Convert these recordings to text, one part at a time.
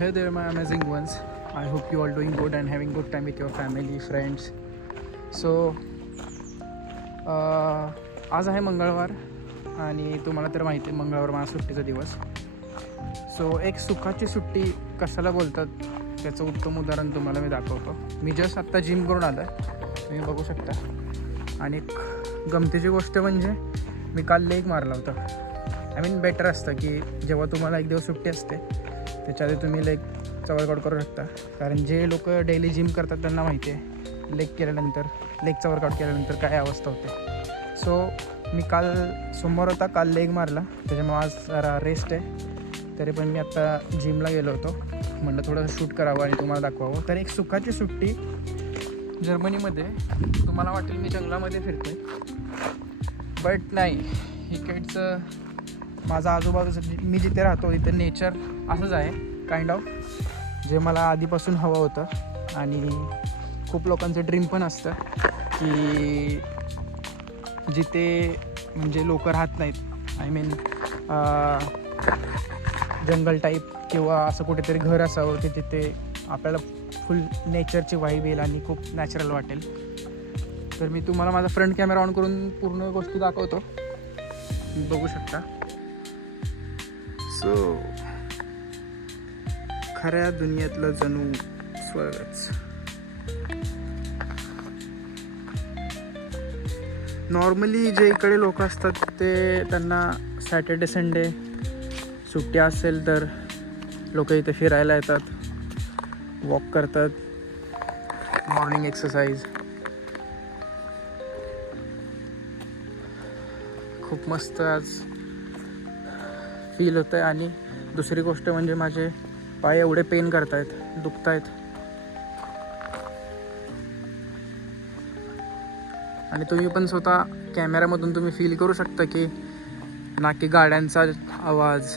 Hey there, my amazing ones. I hope you all doing good and having good time with your family, friends. So, uh, आज आहे मंगळवार आणि तुम्हाला तर माहिती आहे मंगळवार माझा सुट्टीचा दिवस. सो एक सुखाची सुट्टी कशाला बोलतात त्याचं उत्तम उदाहरण तुम्हाला मी दाखवतो. मी जस्ट आत्ता जिम करून आलो आहे तुम्ही बघू शकता. आणि एक गमतीची गोष्ट म्हणजे मी काल लेग मारला होता. आय मीन बेटर असतं की जेव्हा तुम्हाला एक दिवस सुट्टी असते त्याच्या आधी तुम्ही लेग वर्कआउट करू शकता. कारण जे लोक डेली जिम करतात त्यांना माहिती आहे लेग केल्यानंतर लेगचा वर्कआउट केल्यानंतर काय अवस्था होते. सो मी काल सोमवार होता काल लेग मारला. त्याच्यामुळे आज जरा रेस्ट आहे. तरी पण मी आत्ता जिमला गेलो होतो. म्हणलं थोडं शूट करावं आणि तुम्हाला दाखवावं. तर एक सुखाची सुट्टी जर्मनीमध्ये तुम्हाला वाटेल मी जंगलामध्ये फिरते बट नाही इकडचं माझा आजूबाजूचं मी जिथे राहतो तिथं नेचर असंच आहे काइंड ऑफ जे मला आधीपासून हवं होतं. आणि खूप लोकांचं ड्रीम पण असतं की जिथे म्हणजे लोक राहत नाहीत. आय मीन जंगल टाईप किंवा असं कुठेतरी घर असावं की तिथे आपल्याला फुल नेचरची वाईब येईल आणि खूप नॅचरल वाटेल. तर मी तुम्हाला माझा फ्रंट कॅमेरा ऑन करून पूर्ण गोष्टी दाखवतो. बघू शकता. सो खऱ्या दुनियेतलं जणू स्वर्गच. नॉर्मली जे इकडे लोक असतात ते त्यांना सॅटर्डे संडे सुट्टी असेल तर लोक इथे फिरायला येतात वॉक करतात मॉर्निंग एक्सरसाइज खूप मस्त आज फील होतं आहे आणि दुसरी गोष्ट म्हणजे माझे पाय एवढे पेन करतायत आहेत आणि तुम्ही पण स्वतः कॅमेऱ्यामधून तुम्ही फील करू शकता की ना की गाड्यांचा आवाज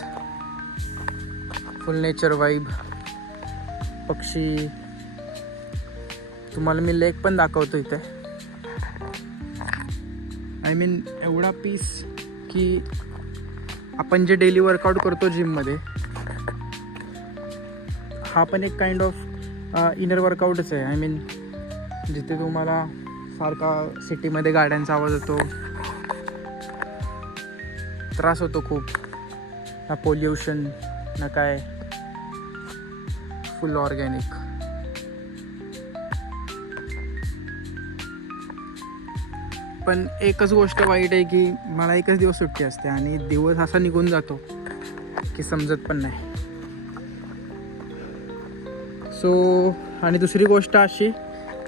फुल नेचर वाईब पक्षी. तुम्हाला मी लेक पण दाखवतो इथे. आय मीन एवढा पीस की आपण जे डेली वर्कआउट करतो जिममध्ये हा पण एक काइंड ऑफ इनर वर्कआउटच आहे. आय मीन जिथे तुम्हाला सारखा सिटीमध्ये गाड्यांचा आवाज येतो त्रास होतो खूप. ना पोल्युशन ना काय. फुल ऑर्गॅनिक पण एकच गोष्ट वाईट आहे की मला एकच दिवस सुट्टी असते आणि दिवस असा निघून जातो की समजत पण नाही. सो आणि दुसरी गोष्ट अशी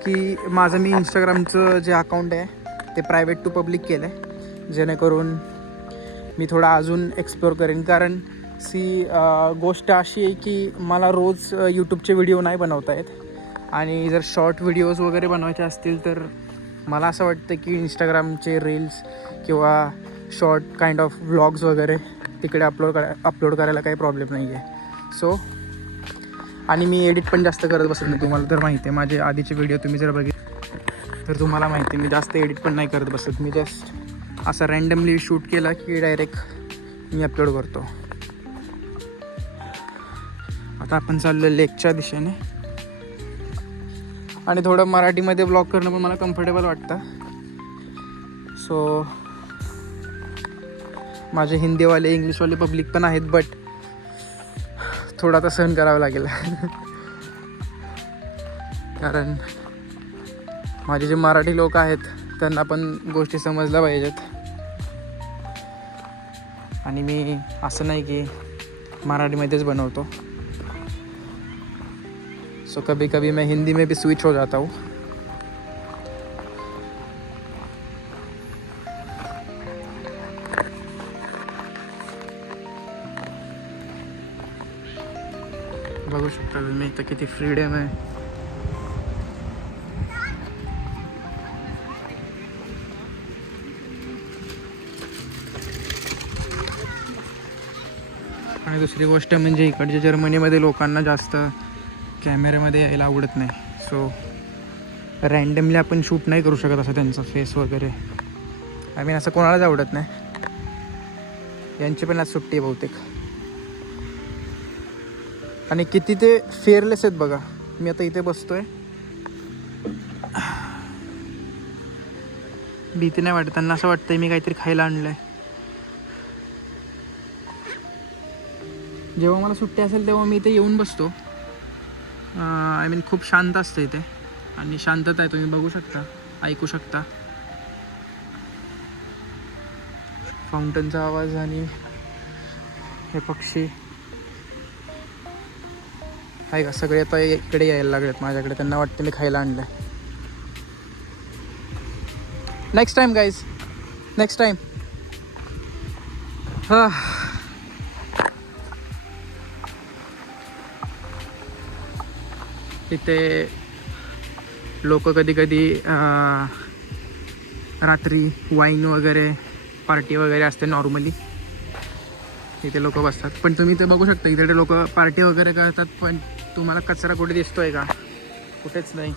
की माझं मी इंस्टाग्रामचं जे अकाउंट आहे ते प्रायव्हेट टू पब्लिक केलं आहे जेणेकरून मी थोडा अजून एक्सप्लोअर करेन. कारण सी गोष्ट अशी आहे की मला रोज यूट्यूबचे व्हिडिओ नाही बनवता येत. आणि जर शॉर्ट व्हिडिओज वगैरे बनवायचे असतील तर मला असं वाटतं की इंस्टाग्रामचे रील्स किंवा शॉर्ट काइंड ऑफ व्लॉग्स वगैरे तिकडे अपलोड करा अपलोड करायला काही प्रॉब्लेम नाही आहे सो आणि मी एडिट पण जास्त करत बसत नाही. तुम्हाला तर माहिती आहे माझे आधीचे व्हिडिओ तुम्ही जर बघितले तर तुम्हाला माहिती आहे मी जास्त एडिट पण नाही करत बसत. मी जस्ट असं रँडमली शूट केला की डायरेक्ट मी अपलोड करतो. आता आपण चाललो लेकच्या दिशेने. आणि थोडं मराठीमध्ये ब्लॉग करणं पण मला कम्फर्टेबल वाटतं. सो माझे हिंदीवाले इंग्लिशवाले पब्लिक पण आहेत बट थोडा आता सहन करावं लागेल. कारण माझे जे मराठी लोक आहेत त्यांना पण गोष्टी समजल्या पाहिजेत. आणि मी असं नाही की मराठीमध्येच बनवतो. सो कभी कभी मैं हिंदी में भी स्विच हो जाता हूँ। बघू शकता तुम्ही इथं किती फ्रीडम आहे आणि दुसरी गोष्ट म्हणजे इकडच्या जर्मनीमध्ये लोकांना जास्त कॅमेऱ्यामध्ये यायला आवडत नाही. सो रँडमली आपण शूट नाही करू शकत असं त्यांचा फेस वगैरे. आय मीन असं कोणालाच आवडत नाही. यांची पण आज सुट्टी आहे बहुतेक. आणि किती ते फेअरलेस आहेत बघा. मी आता इथे बसतोय. भीती नाही वाटत. त्यांना असं वाटतंय मी काहीतरी खायला आणलंय. जेव्हा मला सुट्टी असेल तेव्हा मी इथे येऊन बसतो. आय मीन खूप शांत असतं इथे. आणि शांतता आहे तुम्ही बघू शकता ऐकू शकता. फाउंटनचा आवाज आणि हे पक्षी. आहे का सगळे आता इकडे यायला लागलेत माझ्याकडे त्यांना वाटतं मी खायला आणलं next time guys next time हां. इथे लोक कधी कधी रात्री वाईन वगैरे पार्टी वगैरे असते नॉर्मली इथे लोक बसतात. पण तुम्ही ते बघू शकता इथे लोक पार्टी वगैरे करतात पण तुम्हाला कचरा कुठे दिसतोय का? कुठेच नाही.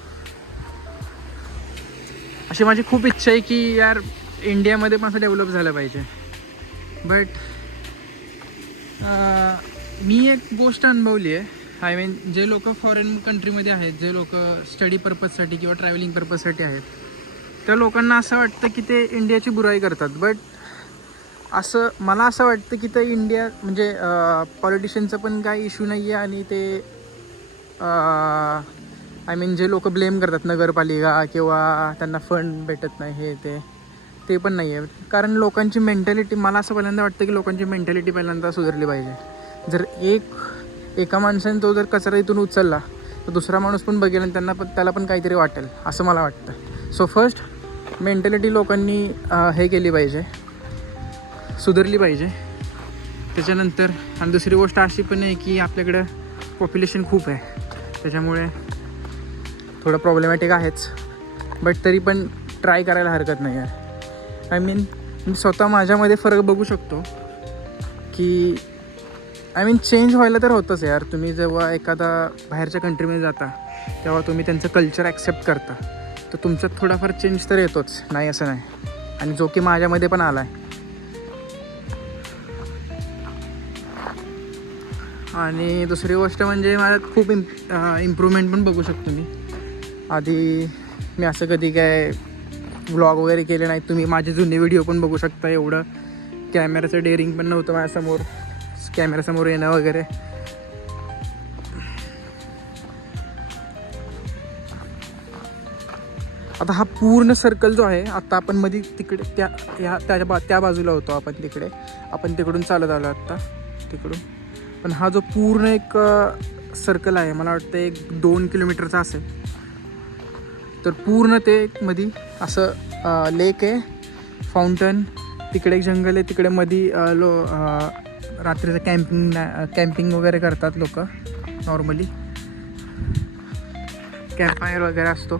अशी माझी खूप इच्छा आहे की यार इंडियामध्ये पण असं डेव्हलप झालं पाहिजे. बट मी एक गोष्ट अनुभवली आहे. आय मीन जे लोक फॉरेन कंट्रीमध्ये आहेत जे लोक स्टडी पर्पजसाठी किंवा ट्रॅव्हलिंग पर्पजसाठी आहेत त्या लोकांना असं वाटतं की ते इंडियाची बुराई करतात. बट असं मला असं वाटतं की ते इंडिया म्हणजे पॉलिटिशियनचं पण काही इश्यू नाही आहे आणि ते आय मीन जे लोक ब्लेम करतात नगरपालिका किंवा त्यांना फंड भेटत नाही हे ते ते पण नाही आहे कारण लोकांची मेंटॅलिटी मला असं पहिल्यांदा वाटतं की लोकांची मेंटॅलिटी पहिल्यांदा सुधारली पाहिजे. जर एक एका माणसाने तो जर कचरा इथून उचलला तर दुसरा माणूस पण बघेल आणि त्यांना पण त्याला पण काहीतरी वाटेल असं मला वाटतं. सो फर्स्ट मेंटॅलिटी लोकांनी हे केली पाहिजे. सुधारली पाहिजे. त्याच्यानंतर आणि दुसरी गोष्ट अशी पण आहे की आपल्याकडं पॉप्युलेशन खूप आहे. त्याच्यामुळे थोडं प्रॉब्लेमॅटिक आहेच. बट तरी पण ट्राय करायला हरकत नाही यार. आय मीन मी स्वतः माझ्यामध्ये फरक बघू शकतो की आय मीन चेंज व्हायला तर होतंच यार. तुम्ही जेव्हा एखादा बाहेरच्या कंट्रीमध्ये जाता तेव्हा तुम्ही त्यांचं कल्चर ॲक्सेप्ट करता. तर तुमच्यात थोडाफार चेंज तर येतोच. नाही असं नाही. आणि जो की माझ्यामध्ये पण आला आहे आणि दुसरी गोष्ट म्हणजे मला खूप इम इम्प्रूव्हमेंट पण बघू शकतो मी. आधी मी असं कधी काय व्लॉग वगैरे केले नाहीत. तुम्ही माझे जुने व्हिडिओ पण बघू शकता. एवढं कॅमेराचं डेअरिंग पण नव्हतं माझ्यासमोर. कॅमेरासमोर येणं वगैरे. आता हा पूर्ण सर्कल जो आहे आता आपण मध्ये तिकडे त्या ह्या त्या बा त्या बाजूला होतो आपण तिकडे. आपण तिकडून चालत आलो आत्ता तिकडून. पण हा जो पूर्ण एक सर्कल आहे मला वाटतं एक दोन किलोमीटरचा असेल. तर पूर्ण ते मध्ये असं लेक आहे फाउंटन तिकडे एक जंगल आहे तिकडे मध्ये लो रात्रीचं कॅम्पिंग कॅम्पिंग वगैरे करतात लोक नॉर्मली कॅम्पायर वगैरे असतो.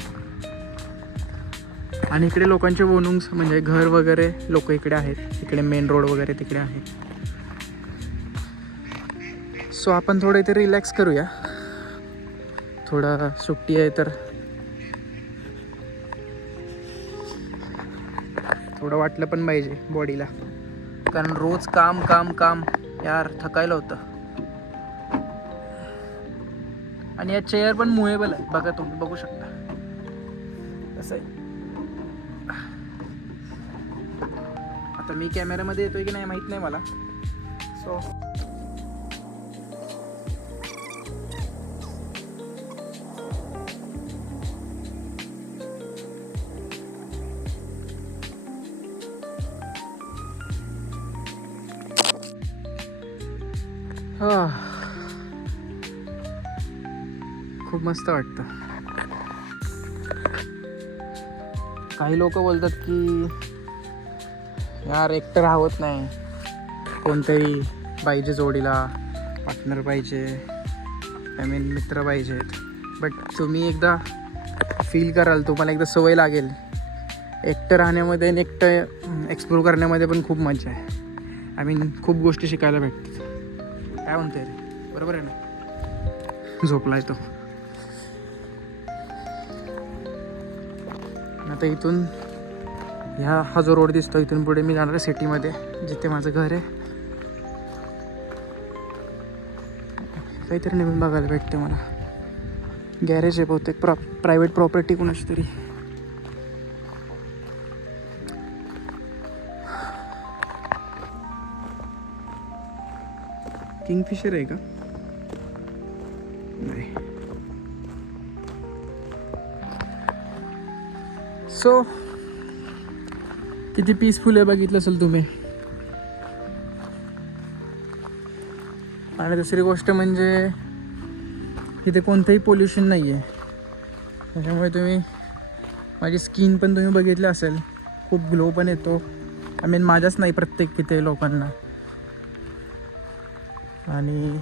आणि इकडे लोकांचे वोनुंग्स म्हणजे घर वगैरे लोक इकडे आहेत. इकडे मेन रोड वगैरे तिकडे आहेत सो आपण थोडं इथे रिलॅक्स करूया. थोडा सुट्टी आहे तर. थोडं वाटलं पण पाहिजे बॉडीला कारण रोज काम काम काम. यार थकायला होतं. आणि या चेअर पण मुवेबल आहे. बघा तुम्ही बघू शकता. कसं आहे? आता मी कॅमेऱ्यामध्ये येतोय की नाही माहीत नाही मला. सो मस्त वाटतं. काही लोक बोलतात की यार एकटं राहत नाही. कोणतरी पाहिजे जोडीला पार्टनर पाहिजे आय मीन मित्र पाहिजेत बट तुम्ही एकदा फील कराल तुम्हाला एकदा सवय लागेल. एकटं राहण्यामध्ये आणि एकटं एक्सप्लोर करण्यामध्ये पण खूप मजा आहे. आय मीन खूप गोष्टी शिकायला भेटतात काय म्हणते रे? बरोबर आहे ना? झोपला तो. आता इथून ह्या हा जो रोड दिसतो इथून पुढे मी जाणार आहे सिटीमध्ये जिथे माझं घर आहे. काहीतरी नवीन बघायला भेटते मला. गॅरेज आहे बहुतेक प्रॉ प्रायव्हेट प्रॉपर्टी कोणाची तरी. किंगफिशर आहे का? सो किती पीसफुल आहे बघितलं असेल तुम्ही. आणि दुसरी गोष्ट म्हणजे इथे कोणतंही पोल्युशन नाही आहे त्याच्यामुळे तुम्ही माझी स्किन पण तुम्ही बघितलं असेल. खूप ग्लो पण येतो. आय मीन माझ्याच नाही प्रत्येक तिथे लोकांना. आणि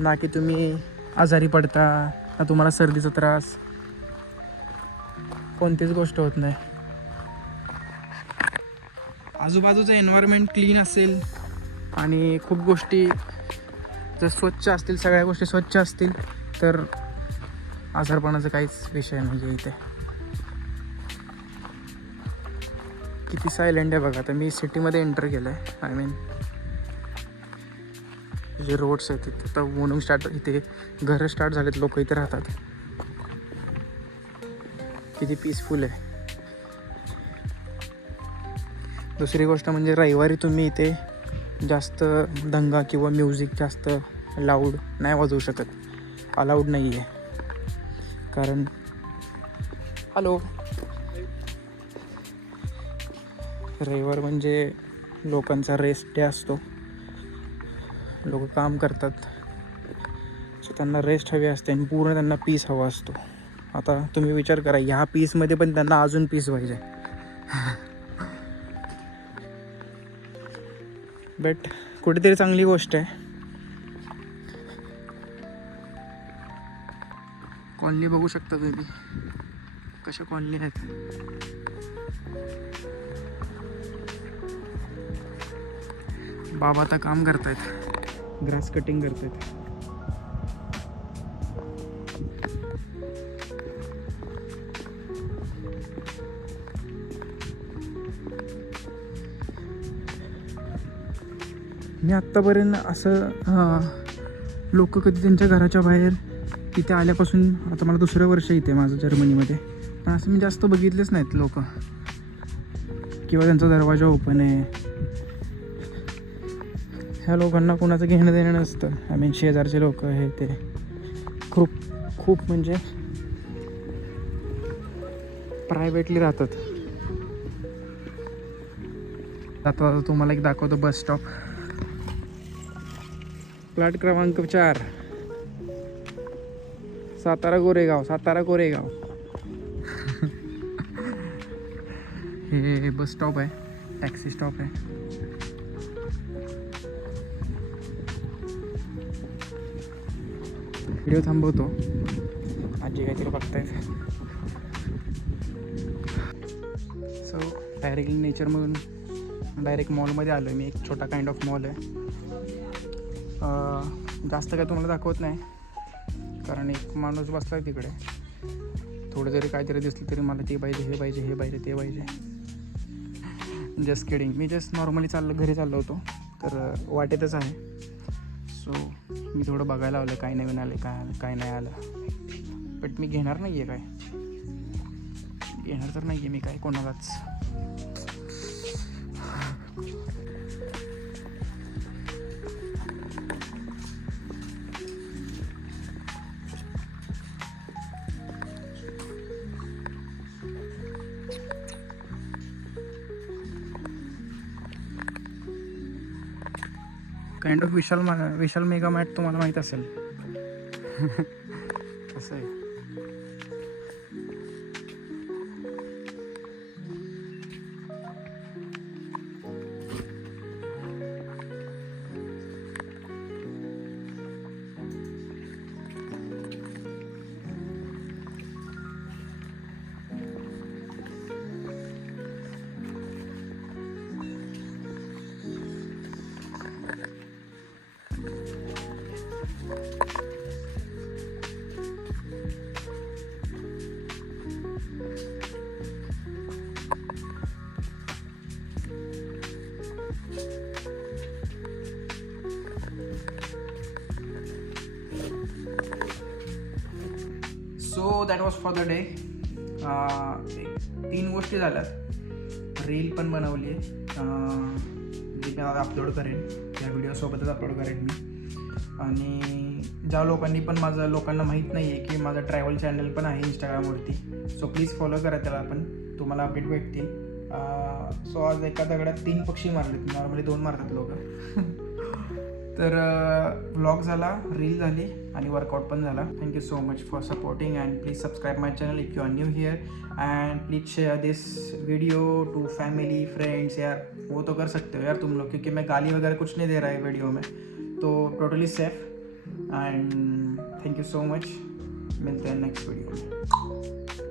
ना की तुम्ही आजारी पडता ना तुम्हाला सर्दीचा त्रास. कोणतीच गोष्ट होत नाही. आजूबाजूचं एन्व्हायरमेंट क्लीन असेल आणि खूप गोष्टी जर स्वच्छ असतील सगळ्या गोष्टी स्वच्छ असतील तर आजारपणाचा काहीच विषय नाही आहे इथे. किती सायलेंट आहे बघा आता मी सिटीमध्ये एंटर केलं आहे आय मीन जे रोड्स आहेत तिथे आता वोनिंग स्टार्ट इथे घरं स्टार्ट झालेत लोक इथे राहतात. किती पीसफुल आहे. दुसरी गोष्ट म्हणजे रविवारी तुम्ही इथे जास्त दंगा किंवा म्युझिक जास्त लाऊड नाही वाजवू शकत. अलाऊड नाही आहे कारण हॅलो रविवार म्हणजे लोकांचा रेस्ट डे असतो. लोक काम करतात. सो त्यांना रेस्ट हवी असते आणि पूर्ण त्यांना पीस हवा असतो. आता तुम्ही विचार करा ह्या पीसमध्ये पण त्यांना अजून पीस पाहिजे. बट कुठेतरी चांगली गोष्ट आहे. कॉलनी बघू शकता तुम्ही. कशा कॉलनी आहेत. बाबा आता काम करतायत. ग्रास कटिंग करतायत. मी आत्तापर्यंत असं लोक कधी त्यांच्या घराच्या बाहेर तिथे आल्यापासून आता मला दुसरं वर्ष इथे माझं जर्मनीमध्ये. पण असं मी जास्त बघितलेच नाहीत लोक. किंवा त्यांचा दरवाजा ओपन आहे. ह्या लोकांना कोणाचं घेणं देणं नसतं. आय मीन शेजारचे लोक हे ते. खूप खूप म्हणजे प्रायव्हेटली राहतात. आता आता तुम्हाला एक दाखवतो बस स्टॉप फ्लॅट क्रमांक चार. सातारा गोरेगाव सातारा गोरेगाव. हे बस स्टॉप आहे टॅक्सी स्टॉप आहे. व्हिडिओ थांबवतो. आजी काहीतरी बघतायत. सो डायरेक्टली नेचरमधून डायरेक्ट मॉलमध्ये आलो आहे मी. एक छोटा काइंड ऑफ मॉल आहे. जास्त काय तुम्हाला दाखवत नाही. कारण एक माणूस बसला आहे तिकडे. थोडं जरी काहीतरी दिसलं तरी मला ते पाहिजे हे पाहिजे हे पाहिजे ते पाहिजे. जस्ट किडिंग मी जस्ट नॉर्मली चाललो घरी चाललो होतो. तर वाटेतच आहे. सो मी थोडं बघायला आलं काय नवीन आलं काय आलं काय नाही आलं. बट मी घेणार नाही आहे काय. घेणार तर नाही आहे मी काय कोणालाच. फ्रेंड ऑफ विशाल मा विशाल मेगा मॅट तुम्हाला माहीत असेल. That was for the day तीन गोष्टी झाल्यात. रील पण बनवली आहे. जी मी अपलोड करेन. त्या व्हिडिओसोबतच अपलोड करेन मी. आणि ज्या लोकांनी पण माझं लोकांना माहीत नाही आहे की माझं ट्रॅव्हल चॅनल पण आहे इंस्टाग्रामवरती सो प्लीज फॉलो करा त्याला पण. तुम्हाला अपडेट भेटतील. Uh, सो आज एका दगडात तीन पक्षी मारलेत. नॉर्मली दोन मारतात लोक. तर uh, व्लॉग झाला रील झाली. आणि वर्कआउट पण झाला. Thank you so much for supporting and please subscribe my channel if you are new here and please share this video to family friends यार, वो तो कर सकते हो यार तुम लोग, क्योंकि मैं गाली वगैरह कुछ नहीं दे रहा है वीडियो में. तो totally safe and thank you so much मिलते हैं नेक्स्ट वीडियो में.